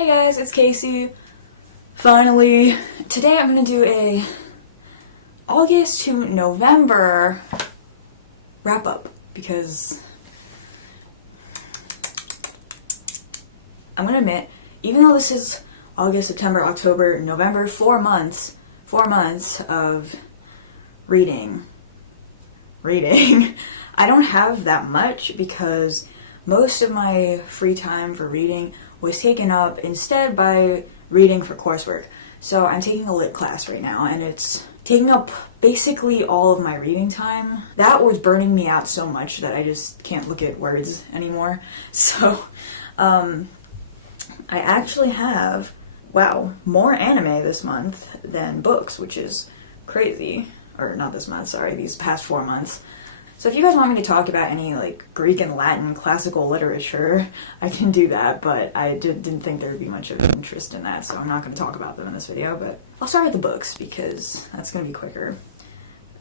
Hey guys, it's Casey. Finally, today I'm going to do a August to November wrap up because I'm going to admit, even though this is August, September, October, November, 4 months of reading, I don't have that much because most of my free time for reading was taken up instead by reading for coursework. So I'm taking a lit class right now and it's taking up basically all of my reading time. That was burning me out so much that I just can't look at words anymore. So I actually have, more anime this month than books, which is crazy. Or not this month, sorry, these past 4 months. So if you guys want me to talk about any Greek and Latin classical literature, I can do that, but I didn't think there would be much of an interest in that, so I'm not going to talk about them in this video, but I'll start with the books because that's going to be quicker,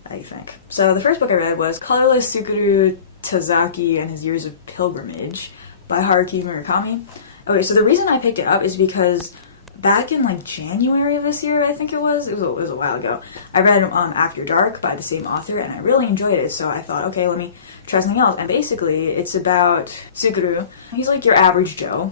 I think. So the first book I read was Colorless Tsukuru Tazaki and His Years of Pilgrimage by Haruki Murakami. Okay, so the reason I picked it up is because back in January of this year, I think it was a while ago, I read After Dark by the same author and I really enjoyed it, so I thought, okay, let me try something else. And basically it's about Tsukuru. He's like your average Joe,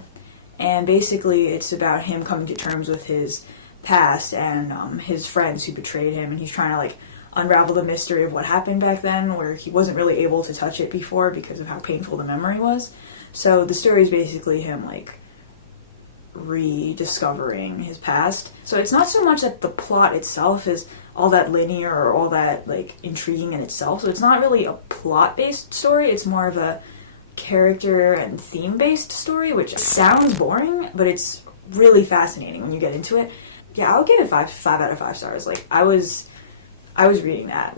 and basically it's about him coming to terms with his past and his friends who betrayed him, and he's trying to unravel the mystery of what happened back then, where he wasn't really able to touch it before because of how painful the memory was. So the story is basically him rediscovering his past. So it's not so much that the plot itself is all that linear or all that intriguing in itself. So it's not really a plot-based story. It's more of a character and theme-based story, which sounds boring, but it's really fascinating when you get into it. Yeah, I would give it 5 out of 5 stars. I was reading that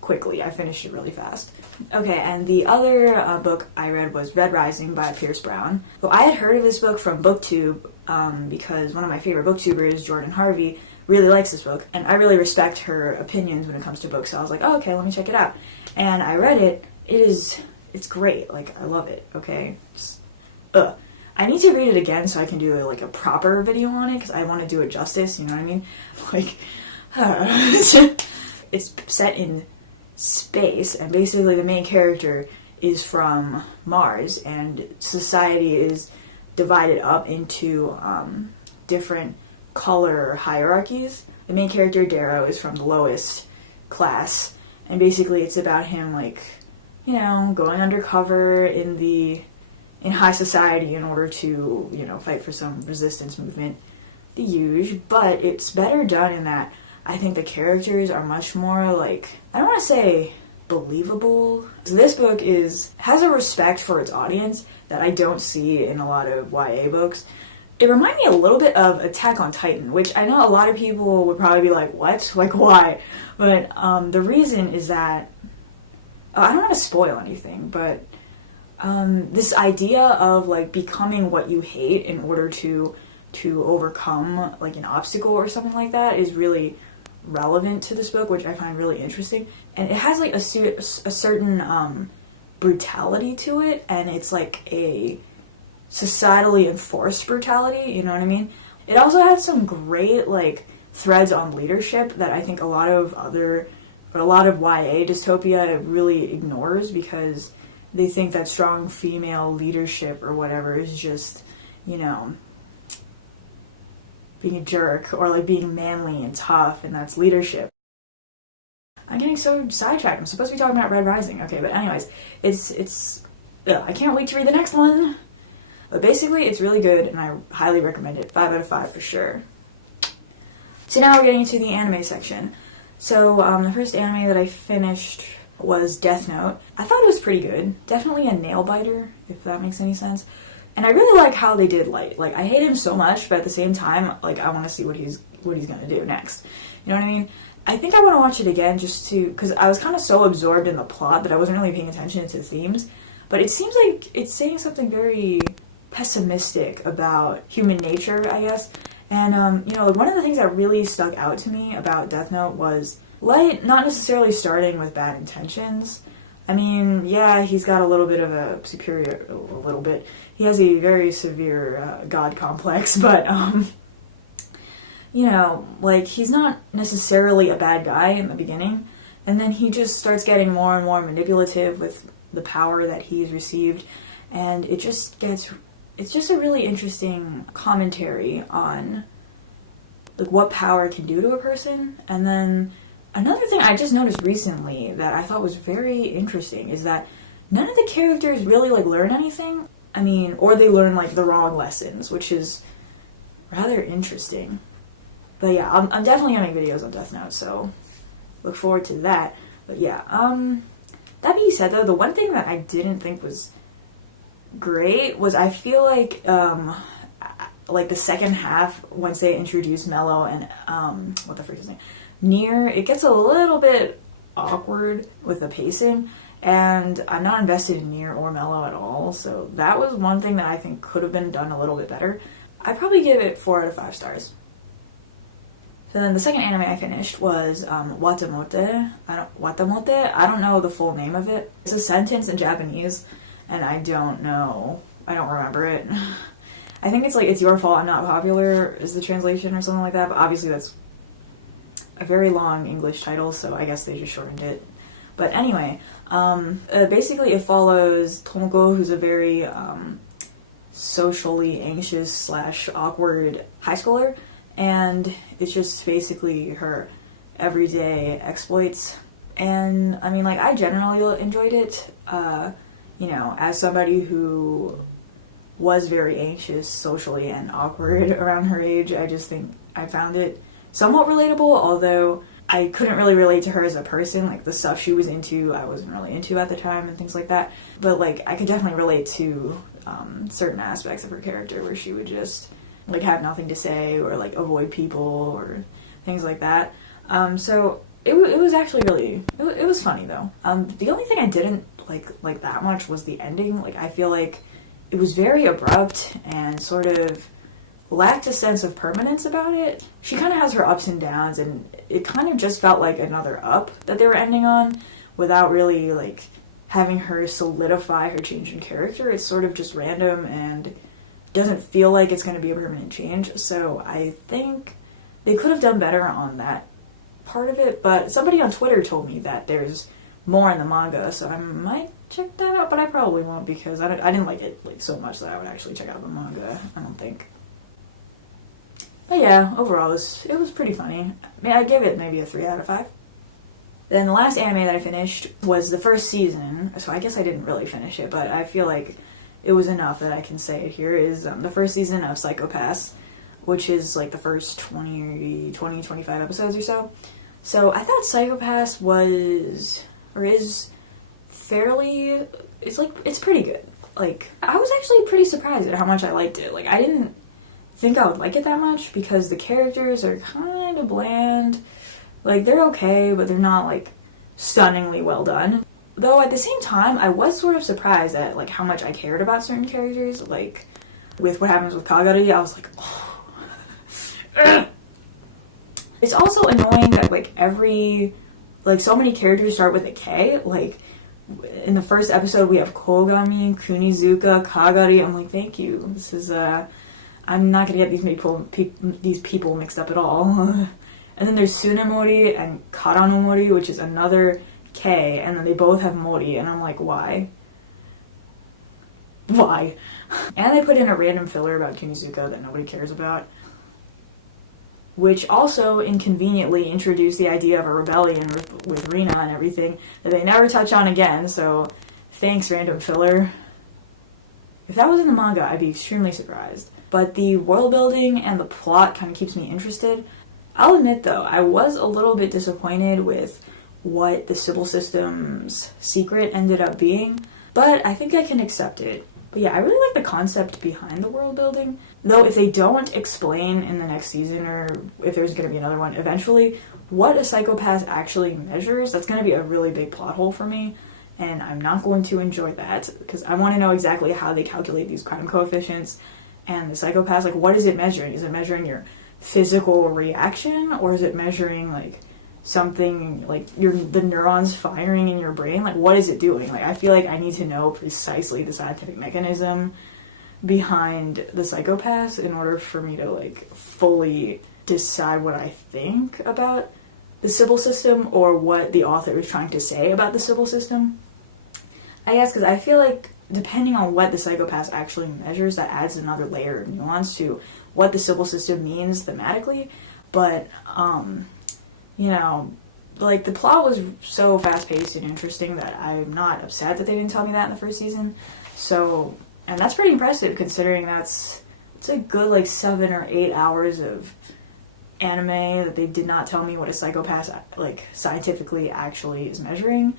quickly. I finished it really fast. Okay, and the other book I read was Red Rising by Pierce Brown. So I had heard of this book from BookTube because one of my favorite booktubers, Jordan Harvey, really likes this book, and I really respect her opinions when it comes to books, so I was like, oh, okay, let me check it out. And I read it. It's great. I love it, okay? I need to read it again so I can do a proper video on it, because I want to do it justice, you know what I mean? It's set in space, and basically the main character is from Mars, and society is divided up into different color hierarchies. The main character, Darrow, is from the lowest class, and basically it's about him going undercover in high society in order to fight for some resistance movement, the huge. But it's better done in that I think the characters are much more I don't want to say believable. This book has a respect for its audience that I don't see in a lot of YA books. It reminded me a little bit of Attack on Titan, which I know a lot of people would probably be like, what? Why? But the reason is that, I don't want to spoil anything, but this idea of becoming what you hate in order to overcome an obstacle or something like that is really relevant to this book, which I find really interesting. And it has a certain brutality to it, and it's a societally enforced brutality, you know what I mean? It also has some great threads on leadership that I think a lot of YA dystopia really ignores, because they think that strong female leadership or whatever is just, being a jerk, or being manly and tough, and that's leadership. I'm getting so sidetracked. I'm supposed to be talking about Red Rising. Okay, but anyways, I can't wait to read the next one. But basically, it's really good, and I highly recommend it. 5 out of 5 for sure. So now we're getting into the anime section. So the first anime that I finished was Death Note. I thought it was pretty good. Definitely a nail biter, if that makes any sense. And I really like how they did Light. I hate him so much, but at the same time, I want to see what he's gonna do next. You know what I mean? I think I want to watch it again because I was kind of so absorbed in the plot that I wasn't really paying attention to the themes. But it seems like it's saying something very pessimistic about human nature, I guess. And one of the things that really stuck out to me about Death Note was Light not necessarily starting with bad intentions. I mean, yeah, he's got a little bit of a superior, a little bit. he has a very severe god complex, but you know, like, he's not necessarily a bad guy in the beginning, and then he just starts getting more and more manipulative with the power that he's received, and it's just a really interesting commentary on, like, what power can do to a person. And then another thing I just noticed recently that I thought was very interesting is that none of the characters really, like, learn anything. I mean, or they learn, like, the wrong lessons, which is rather interesting. But yeah, I'm definitely gonna make videos on Death Note, so look forward to that. But yeah, that being said, though, the one thing that I didn't think was great was, I feel like the second half, once they introduce Mello and what the frick is his name, Nier, it gets a little bit awkward with the pacing, and I'm not invested in Nier or Mello at all, so that was one thing that I think could have been done a little bit better. I'd probably give it 4 out of 5 stars. So then the second anime I finished was Watamote. Watamote? I don't know the full name of it. It's a sentence in Japanese, and I don't remember it. I think it's like, "It's your fault I'm not popular" is the translation or something like that, but obviously that's a very long English title, so I guess they just shortened it. But anyway, basically it follows Tomoko, who's a very socially anxious / awkward high schooler, and it's just basically her everyday exploits. And I mean, like, I generally enjoyed it. You know, as somebody who was very anxious socially and awkward around her age, I just think I found it somewhat relatable, although I couldn't really relate to her as a person. Like, the stuff she was into, I wasn't really into at the time and things like that. But, like, I could definitely relate to certain aspects of her character where she would just, like, have nothing to say or, like, avoid people or things like that. So it was actually really, it was funny, though. The only thing I didn't like that much was the ending. Like, I feel like it was very abrupt and sort of lacked a sense of permanence about it. She kind of has her ups and downs, and it kind of just felt like another up that they were ending on without really, like, having her solidify her change in character. It's sort of just random and doesn't feel like it's going to be a permanent change. So I think they could have done better on that part of it, but somebody on Twitter told me that there's more in the manga, so I might check that out, but I probably won't because I didn't like it, like, so much that I would actually check out the manga, I don't think. But yeah, overall it was pretty funny. I mean, I'd give it maybe a 3 out of 5. Then the last anime that I finished was the first season, so I guess I didn't really finish it, but I feel like it was enough that I can say it here, is the first season of Psycho Pass, which is like the first 25 episodes or so. So I thought Psycho Pass was, or is, fairly, it's pretty good. Like, I was actually pretty surprised at how much I liked it. Like, I didn't think I would like it that much because the characters are kind of bland. Like, they're okay, but they're not, like, stunningly well done. Though at the same time, I was sort of surprised at, like, how much I cared about certain characters. Like, with what happens with Kagari, I was like, oh. It's also annoying that, like, so many characters start with a K. Like, in the first episode, we have Kogami, Kunizuka, Kagari. I'm like, thank you. This is, I'm not gonna get these people mixed up at all. And then there's Tsunemori and Karanomori, which is another K, and then they both have Mori, and I'm like, why? Why? And they put in a random filler about Kunizuka that nobody cares about, which also inconveniently introduced the idea of a rebellion with Rina and everything that they never touch on again, so thanks, random filler. If that was in the manga, I'd be extremely surprised. But the world building and the plot kind of keeps me interested. I'll admit, though, I was a little bit disappointed with what the Sybil System's secret ended up being, but I think I can accept it. But yeah, I really like the concept behind the world building. Though if they don't explain in the next season, or if there's going to be another one eventually, what a psychopath actually measures, that's going to be a really big plot hole for me, and I'm not going to enjoy that, because I want to know exactly how they calculate these crime coefficients, and the psychopath, like, what is it measuring? Is it measuring your physical reaction, or is it measuring, like, something, like, the neurons firing in your brain? Like, what is it doing? Like, I feel like I need to know precisely the scientific mechanism behind the Psychopaths in order for me to like fully decide what I think about the Sibyl system or what the author is trying to say about the Sibyl system. I guess because I feel like depending on what the Psychopaths actually measures, that adds another layer of nuance to what the Sibyl system means thematically. But, you know, like, the plot was so fast-paced and interesting that I'm not upset that they didn't tell me that in the first season. So, and that's pretty impressive considering it's a good, like, 7 or 8 hours of anime that they did not tell me what a psychopath, like, scientifically actually is measuring.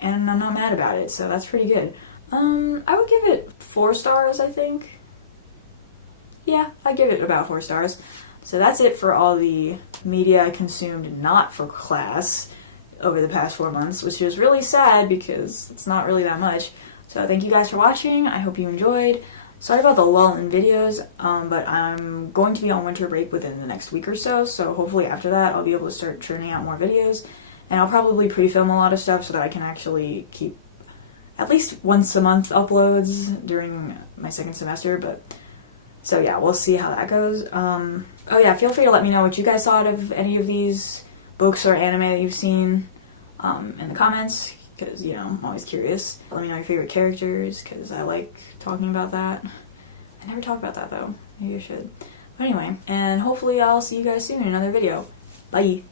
And I'm not mad about it, so that's pretty good. I would give it 4 stars, I think. Yeah, I'd give it about 4 stars. So that's it for all the media I consumed not for class over the past 4 months, which is really sad because it's not really that much. So thank you guys for watching. I hope you enjoyed. Sorry about the lull in videos, but I'm going to be on winter break within the next week or so, so hopefully after that I'll be able to start churning out more videos. And I'll probably pre-film a lot of stuff so that I can actually keep at least once a month uploads during my second semester, but so yeah, we'll see how that goes. Oh yeah, feel free to let me know what you guys thought of any of these books or anime that you've seen in the comments, because, you know, I'm always curious. Let me know your favorite characters, because I like talking about that. I never talk about that, though. Maybe I should. But anyway, and hopefully I'll see you guys soon in another video. Bye!